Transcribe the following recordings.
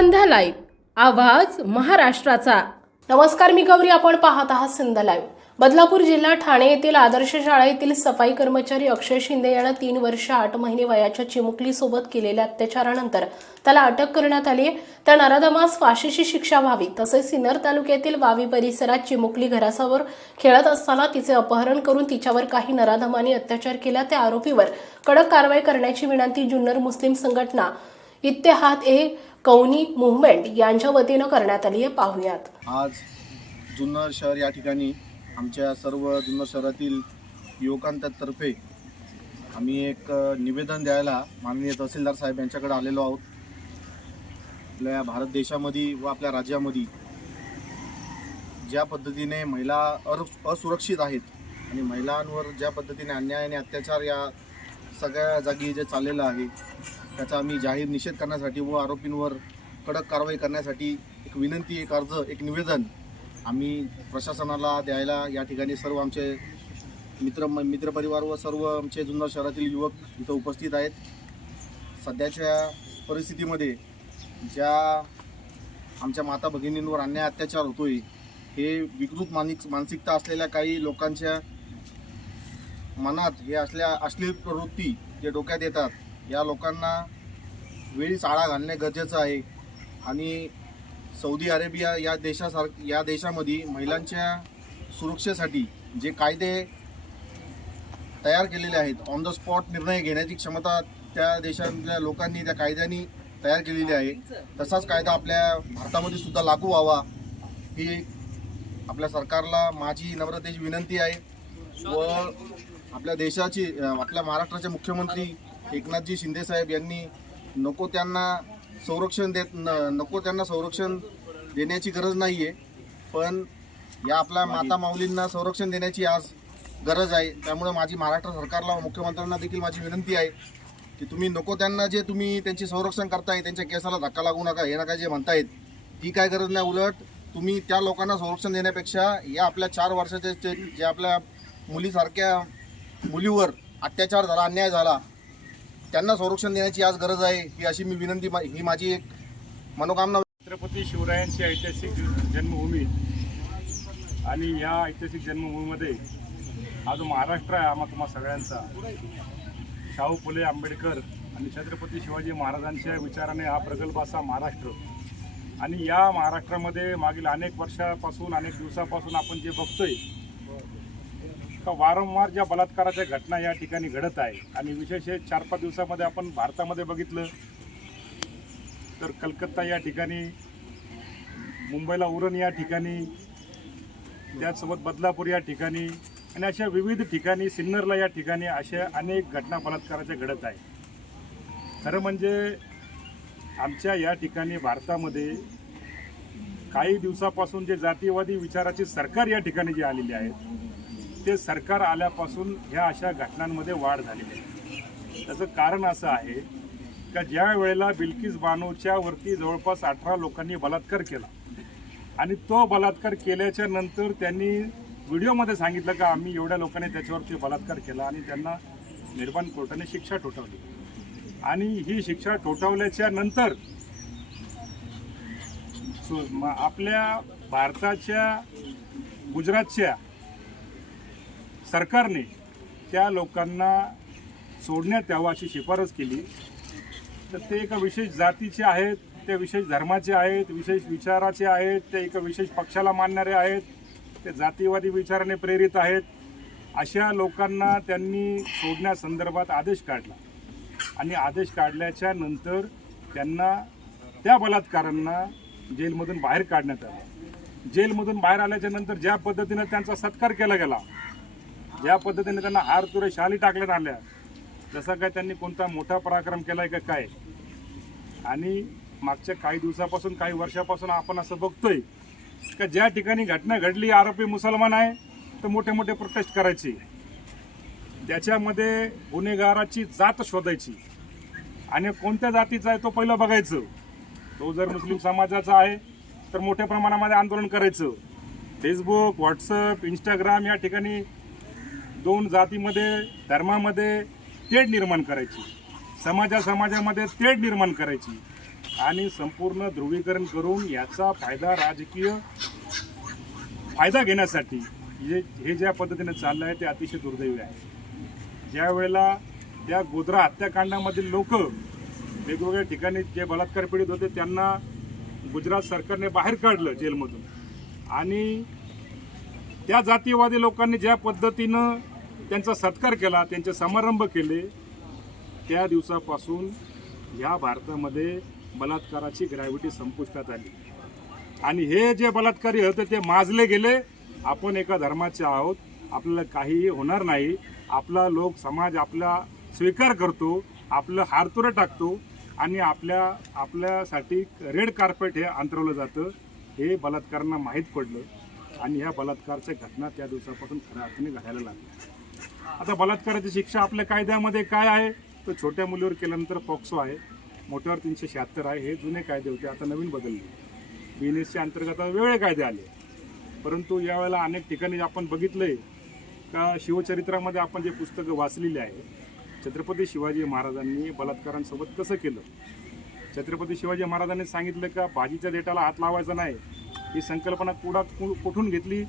संध्या live आवाज महाराष्ट्राचा. नमस्कार मी गौरी आपण पाहत आहात संध्या लाईव्ह बदलापूर जिल्हा ठाणे येथील आदर्श शाळेतील सफाई कर्मचारी अक्षय शिंदे यानं तीन वर्ष आठ महिने वयाच्या चिमुकलीसोबत केलेल्या अत्याचारानंतर त्याला अटक करण्यात आली. त्या नराधमास फाशीची शिक्षा व्हावी तसेच सिन्नर तालुक्यातील वावी परिसरात चिमुकली घरासमोर खेळत असताना तिचे अपहरण करून तिच्यावर काही नराधमांनी अत्याचार केला. त्या आरोपीवर कडक कारवाई करण्याची विनंती जुन्नर मुस्लिम संघटना इत्तेहाद ए कौनी मुवमेंट यांच्या वतीनं करण्यात आली आहे. पाहुयात. आज जुन्नर शहर या ठिकाणी आमच्या सर्व जुन्नर शहरातील युवकांतर्फे आम्ही एक निवेदन द्यायला माननीय तहसीलदार साहेब यांच्याकडे आलेलो आहोत. आपल्या भारत देशामध्ये व आपल्या राज्यामध्ये ज्या पद्धतीने महिला अर असुरक्षित आहेत आणि महिलांवर ज्या पद्धतीने अन्याय आणि अत्याचार या सगळ्या जागी जे चाललेलं आहे त्याचा आम्ही जाहीर निषेध करण्यासाठी व आरोपींवर कडक कारवाई करण्यासाठी एक विनंती एक अर्ज एक निवेदन आम्ही प्रशासनाला द्यायला या ठिकाणी सर्व आमचे मित्र मित्रपरिवार व सर्व आमचे जुन्नर शहरातील युवक इथं उपस्थित आहेत. सध्याच्या परिस्थितीमध्ये ज्या आमच्या माता भगिनींवर अन्याय अत्याचार होतोय हे विकृत मानिक मानसिकता असलेल्या काही लोकांच्या मनात हे असल्या असली प्रवृत्ती जे डोक्यात येतात या लोकांना वेळीच आळा घालणे गरजेचं आहे. आणि सौदी अरेबिया या देशासार या देशामध्ये महिलांच्या सुरक्षेसाठी जे कायदे तयार केलेले आहेत ऑन द स्पॉट निर्णय घेण्याची क्षमता त्या देशातल्या लोकांनी त्या कायद्यांनी तयार केलेली आहे. तसाच कायदा आपल्या भारतामध्ये सुद्धा लागू व्हावा ही आपल्या सरकारला माझी नम्रतेची विनंती आहे. व आपल्या देशाची आपल्या महाराष्ट्राचे मुख्यमंत्री एकनाथजी शिंदेसाहेब यांनी नको त्यांना संरक्षण देत न नको त्यांना संरक्षण देण्याची गरज नाही आहे पण या आपल्या माता माऊलींना संरक्षण देण्याची आज गरज आहे. त्यामुळे माझी महाराष्ट्र सरकारला मुख्यमंत्र्यांना देखील माझी विनंती आहे की तुम्ही नको त्यांना जे तुम्ही त्यांचे संरक्षण करताय त्यांच्या केसाला धक्का लागू नका हे नका जे म्हणतायत ती काय गरज नाही. उलट तुम्ही त्या लोकांना संरक्षण देण्यापेक्षा या आपल्या चार वर्षाच्या जे आपल्या मुलीसारख्या मुलीवर अत्याचार झाला अन्याय झाला त्यांना संरक्षण देण्याची आज गरज आहे ही अशी मी विनंती ही माझी एक मनोकामना छत्रपती शिवरायांची ऐतिहासिक जन्मभूमी आणि या ऐतिहासिक जन्मभूमीमध्ये हा जो महाराष्ट्र आहे आम्हा तुम्हा सगळ्यांचा. शाहू फुले आंबेडकर आणि छत्रपती शिवाजी महाराजांच्या विचाराने हा प्रगल्भ असा महाराष्ट्र. आणि या महाराष्ट्रामध्ये मागील अनेक वर्षापासून अनेक दिवसापासून आपण जे बघतोय का वारंवार ज्या बलात्काराच्या घटना या ठिकाणी घडत आहे आणि विशेष हे चार पाच दिवसामध्ये आपण भारतामध्ये बघितलं तर कलकत्ता या ठिकाणी मुंबईला उरण या ठिकाणी त्याचसोबत बदलापूर या ठिकाणी आणि अशा विविध ठिकाणी सिन्नरला या ठिकाणी अशा अनेक घटना बलात्काराच्या घडत आहे खरं म्हणजे आमच्या या ठिकाणी भारतामध्ये काही दिवसापासून जे जातीयवादी विचाराची सरकार या ठिकाणी जे आलेली आहेत राज्य सरकार आल्यापासून ह्या अशा घटनांमध्ये वाढ झालेली आहे. त्याचं कारण असं आहे का ज्या वेळेला बिल्किस बानूच्या वरती जवळपास अठरा लोकांनी बलात्कार केला आणि तो बलात्कार केल्याच्यानंतर त्यांनी व्हिडिओमध्ये सांगितलं का आम्ही एवढ्या लोकांनी त्याच्यावरती बलात्कार केला आणि त्यांना निर्माण कोर्टाने शिक्षा ठोठावली. आणि ही शिक्षा ठोठावल्याच्या नंतर सो- आपल्या भारताच्या गुजरातच्या सरकारने त्या लोकांना सोडण्यात यावं अशी शिफारस केली. तर ते एका विशेष जातीचे आहेत ते विशेष धर्माचे आहेत विशेष विचाराचे आहेत ते एका विशेष पक्षाला मानणारे आहेत ते जातीवादी विचाराने प्रेरित आहेत. अशा लोकांना त्यांनी सोडण्यासंदर्भात आदेश काढला. आणि आदेश काढल्याच्या नंतर त्यांना त्या बलात्कारांना जेलमधून बाहेर काढण्यात आलं. जेलमधून बाहेर आल्याच्यानंतर ज्या पद्धतीनं त्यांचा सत्कार केला गेला ज्या पद्धतीने त्यांना हार तुरे शाली टाकण्यात आल्या जसा काय त्यांनी कोणता मोठा पराक्रम केलाय का काय? आणि मागच्या काही दिवसापासून काही वर्षापासून आपण असं बघतोय का ज्या ठिकाणी घटना घडली आरोपी मुसलमान आहे तर मोठे मोठे प्रोटेस्ट करायचे. त्याच्यामध्ये गुन्हेगाराची जात शोधायची. आणि कोणत्या जातीचा आहे तो पहिलं बघायचं. तो जर मुस्लिम समाजाचा आहे तर मोठ्या प्रमाणामध्ये आंदोलन करायचं. फेसबुक व्हॉट्सअप इंस्टाग्राम या ठिकाणी दोन जातीमध्ये धर्मामध्ये तेढ निर्माण करायची. समाजा समाजामध्ये तेढ निर्माण करायची. आणि संपूर्ण ध्रुवीकरण करून याचा फायदा राजकीय फायदा घेण्यासाठी हे हे ज्या पद्धतीने चाललं आहे ते अतिशय दुर्दैवी आहे. ज्या वेळेला त्या गोधरा हत्याकांडामधील लोक वेगवेगळ्या ठिकाणी जे बलात्कार पीडित होते त्यांना गुजरात सरकारने बाहेर काढलं जेलमधून. आणि त्या जातीयवादी लोकांनी ज्या पद्धतीनं त्यांचा सत्कार केला त्यांचे समारंभ केले त्या दिवसापासून ह्या भारतामध्ये बलात्काराची ग्रॅव्हिटी संपुष्टात आली. आणि हे जे बलात्कारी होते ते माजले गेले. आपण एका धर्माचे आहोत. आपल्याला काहीही होणार नाही. आपला लोक समाज आपला स्वीकार करतो. आपलं हारतुरं टाकतो. आणि आपल्या आपल्यासाठी रेड कार्पेट हे अंतरवलं जातं. हे बलात्कारांना माहीत पडलं. आणि ह्या बलात्कारच्या घटना त्या दिवसापासून खऱ्या अर्थाने घडायला लागल्या. आता बलात्काराची शिक्षा आपल्या कायद्यामध्ये काय आहे? तर छोट्या मुलीवर केल्यानंतर पॉक्सो आहे. मोठ्यावर तीनशे शहात्तर आहे. हे जुने कायदे होते. आता नवीन बदलले. बी एन एसच्या अंतर्गत वेगळे कायदे आले. परंतु यावेळेला अनेक ठिकाणी आपण बघितलंय का शिवचरित्रामध्ये आपण जे पुस्तकं वाचलेली आहे छत्रपती शिवाजी महाराजांनी बलात्कारांसोबत कसं केलं? छत्रपती शिवाजी महाराजांनी सांगितलं का भाजीच्या देठाला हात लावायचा नाही. ही संकल्पना कुडा कु- कुठून घेतली?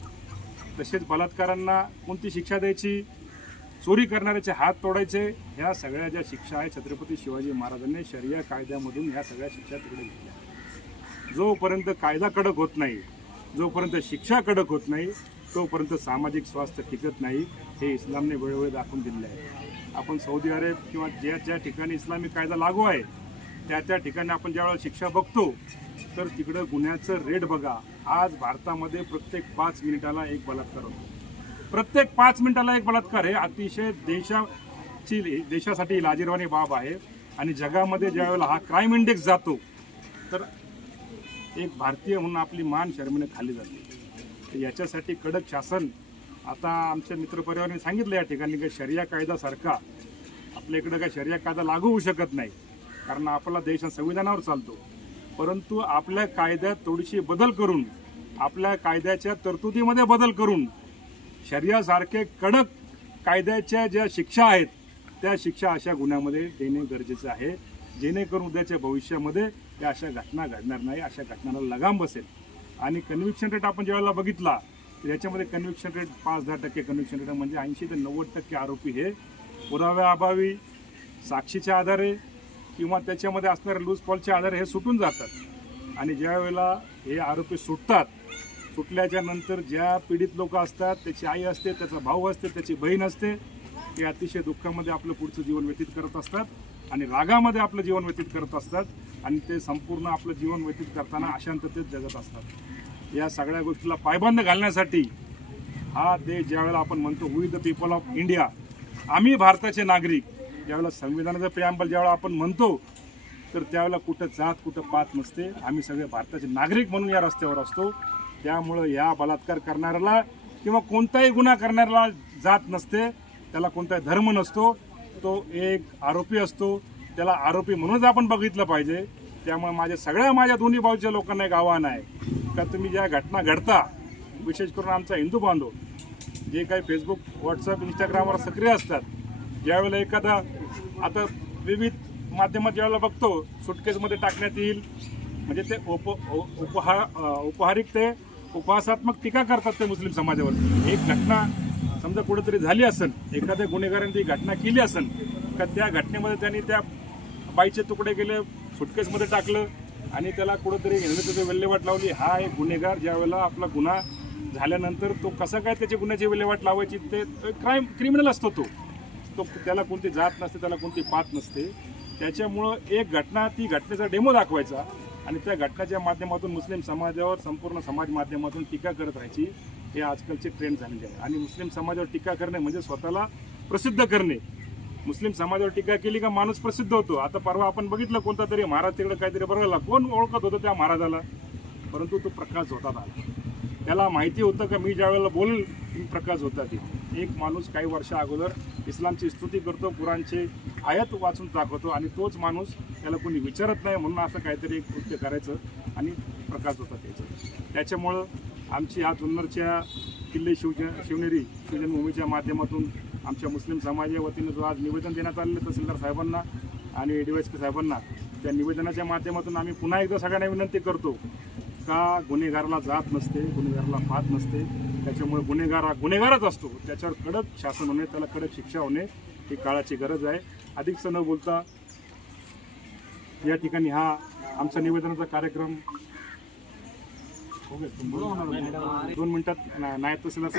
तसेच बलात्कारांना कोणती शिक्षा द्यायची? चोरी करणाऱ्याचे हात तोडायचे? ह्या सगळ्या ज्या शिक्षा आहे छत्रपती शिवाजी महाराजांनी शरिया कायद्यामधून ह्या सगळ्या शिक्षा तिकडे घेतल्या. जोपर्यंत कायदा कडक होत नाही जोपर्यंत शिक्षा कडक होत नाही तोपर्यंत सामाजिक स्वास्थ्य टिकत नाही हे इस्लामने वेळोवेळी दाखवून दिलेले आहे. आपण सौदी अरेब किंवा ज्या ज्या ठिकाणी इस्लामी कायदा लागू आहे त्या त्या ठिकाणी आपण ज्यावेळेला शिक्षा बघतो तर तिकडं गुन्ह्याचं रेट बघा. आज भारतामध्ये प्रत्येक पाच मिनिटाला एक बलात्कार होतो. प्रत्येक पाच मिनिटाला एक बलात्कार हे अतिशय देशाची देशासाठी लाजीरवाणी बाब आहे. आणि जगामध्ये ज्यावेळेला हा क्राईम इंडेक्स जातो तर एक भारतीय म्हणून आपली मान शर्मेने खाली जाते. तर याच्यासाठी कडक शासन आता आमच्या मित्रपरिवाराने सांगितलं या ठिकाणी की शर्या कायदासारखा आपल्या इकडं काय शर्या कायदा लागू होऊ शकत नाही. कारण आपला देश हा संविधानावर चालतो. परंतु आपल्या कायद्यात थोडीशी बदल करून आपल्या कायद्याच्या तरतुदीमध्ये बदल करून शर्यासारखे कडक कायद्याच्या ज्या शिक्षा आहेत त्या शिक्षा अशा गुन्ह्यामध्ये देणे गरजेचं आहे. जेणेकरून उद्याच्या भविष्यामध्ये त्या अशा घटना घडणार नाही अशा घटनांना लगाम बसेल. आणि कन्व्हिक्शन रेट आपण ज्यावेळेला बघितला तर याच्यामध्ये कन्व्हिक्शन रेट पाच दहा टक्के कन्व्हिक्शन रेट म्हणजे ऐंशी ते नव्वद टक्के आरोपी हे पुराव्याअभावी साक्षीच्या आधारे किंवा त्याच्यामध्ये असणाऱ्या लूज फॉलचे आधार हे सुटून जातात. आणि ज्या वेळेला हे आरोपी सुटतात सुटल्याच्या नंतर ज्या पीडित लोक असतात त्याची आई असते त्याचा भाऊ असते त्याची बहीण असते ते अतिशय दुःखामध्ये आपलं पुढचं जीवन व्यतीत करत असतात आणि रागामध्ये आपलं जीवन व्यतीत करत असतात आणि ते संपूर्ण आपलं जीवन व्यतीत करताना अशांततेत जगत असतात. या सगळ्या गोष्टीला पायबंद घालण्यासाठी हा देश ज्यावेळेला आपण म्हणतो we the people of India आम्ही भारताचे नागरिक. ज्यावेळेला संविधानाचं प्रियांबल ज्यावेळेला आपण म्हणतो तर त्यावेळेला कुठं जात कुठं पात नसते. आम्ही सगळे भारताचे नागरिक म्हणून या रस्त्यावर असतो. त्यामुळं या बलात्कार करणाऱ्याला किंवा कोणताही गुन्हा करणाऱ्याला जात नसते. त्याला कोणताही धर्म नसतो. तो एक आरोपी असतो. त्याला आरोपी म्हणूनच आपण बघितलं पाहिजे. त्यामुळे माझ्या सगळ्या माझ्या दोन्ही बाजूच्या लोकांना एक आव्हान आहे. का तुम्ही ज्या घटना घडता विशेष करून आमचा हिंदू बांधव जे काही फेसबुक व्हॉट्सअप इंस्टाग्रामवर सक्रिय असतात ज्यावेळेला एखादा आता विविध माध्यमात ज्यावेळेला बघतो सुटकेसमध्ये टाकण्यात येईल. म्हणजे ते उप उपहार उपहा उपहारिक ते उपहासात्मक टीका करतात ते मुस्लिम समाजावर. एक घटना समजा कुठेतरी झाली असेल एखाद्या गुन्हेगाराने ती घटना केली असेल का त्या घटनेमध्ये त्यांनी त्या बाईचे तुकडे केले सुटकेसमध्ये टाकलं आणि त्याला कुठंतरी त्याची विल्हेवाट लावली. हा एक गुन्हेगार ज्यावेळेला आपला गुन्हा झाल्यानंतर तो कसा काय त्याच्या गुन्ह्याची विल्हेवाट लावायची ते क्राईम क्रिमिनल असतो तो. तो त्याला कोणती जात नसते त्याला कोणती पात नसते. त्याच्यामुळं एक घटना ती घटनेचा डेमो दाखवायचा आणि त्या घटनाच्या माध्यमातून मुस्लिम समाजावर संपूर्ण समाज माध्यमातून टीका करत राहायची हे आजकालचे ट्रेंड झालेले आहे. आणि मुस्लिम समाजावर टीका करणे म्हणजे स्वतःला प्रसिद्ध करणे. मुस्लिम समाजावर टीका केली का माणूस प्रसिद्ध होतो. आता परवा आपण बघितलं कोणता तरी महाराज तिकडे काहीतरी बघायला. कोण ओळखत होतं त्या महाराजाला? परंतु तो प्रकाश होता आला त्याला माहिती होतं का मी ज्या वेळेला बोलेल प्रकाश होता ते एक माणूस काही वर्षा अगोदर इस्लामची स्तुती करतो कुराणचे आयत वाचून दाखवतो आणि तोच माणूस त्याला कोणी विचारत नाही म्हणून असं काहीतरी एक कृत्य करायचं आणि प्रकाश होता त्याचं. त्याच्यामुळं आमची ह्या जुन्नरच्या किल्ले शिवज शिवनेरी शिवजन्मभूमीच्या माध्यमातून आमच्या मुस्लिम समाजाच्या वतीनं जो आज निवेदन देण्यात आलेलं तहसीलदार साहेबांना आणि डी वाय साहेबांना त्या निवेदनाच्या माध्यमातून आम्ही पुन्हा एकदा सगळ्यांना विनंती करतो का गुन्हेगाराला जात नसते गुन्हेगाराला पाहत नसते त्याच्यामुळे गुन्हेगार हा गुन्हेगारच असतो. त्याच्यावर कडक शासन होणे त्याला कडक शिक्षा होणे ही काळाची गरज आहे. अधिकच न बोलता या ठिकाणी हा आमचा निवेदनाचा कार्यक्रम हो दोन मिनिटात नायब तहसीलदार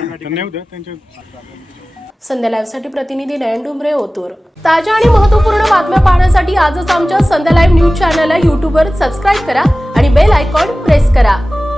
संध्या लाईव्हसाठी प्रतिनिधी नयन डुंबरे ओतूर. ताज्या आणि महत्त्वपूर्ण बातम्या पाहण्यासाठी आजच आमच्या संध्या लाईव्ह न्यूज चॅनलला यूट्यूबवर सबस्क्राईब करा आणि बेल आयकॉन प्रेस करा.